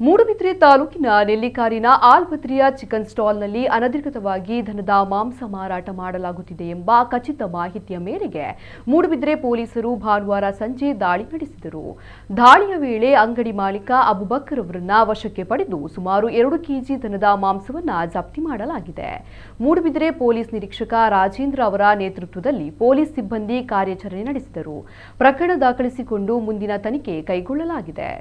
ಮೂಡುಬಿದ್ರೆ ತಾಲೂಕಿನ ನೆಲ್ಲಿಕಾರಿನ ಆಲ್ಪತ್ರಿಯ ಚಿಕನ್ ಸ್ಟಾಲ್ನಲ್ಲಿ ಅನಧಿಕೃತವಾಗಿ ದನದ ಮಾಂಸ ಮಾರಾಟ ಮಾಡಲಾಗುತ್ತಿದೆ ಎಂಬ ಖಚಿತ ಮಾಹಿತಿಯ ಮೇರೆಗೆ ಮೂಡುಬಿದ್ರೆ ಪೊಲೀಸರು ಭಾನುವಾರ ಸಂಜೆ ದಾಳಿ ನಡೆಸಿದರು. ದಾಳಿಯ ವೇಳೆ ಅಂಗಡಿ ಮಾಲೀಕ ಅಬುಬಕರ್ ಅವರನ್ನ ವಶಕ್ಕೆ ಪಡೆದು ಸುಮಾರು 2 ಕೆಜಿ ದನದ ಮಾಂಸವನ್ನು ಜಪ್ತಿ ಮಾಡಲಾಗಿದೆ. ಮೂಡುಬಿದ್ರೆ ಪೊಲೀಸ್ ನಿರೀಕ್ಷಕ ರಾಜೇಂದ್ರ ಅವರ ನೇತೃತ್ವದಲ್ಲಿ ಪೊಲೀಸ್ ಸಿಬ್ಬಂದಿ ಕಾರ್ಯಾಚರಣೆ ನಡೆಸಿದರು. ಪ್ರಕರಣ ದಾಖಲಿಸಿಕೊಂಡು ಮುಂದಿನ ತನಿಖೆ ಕೈಗೊಳ್ಳಲಾಗಿದೆ.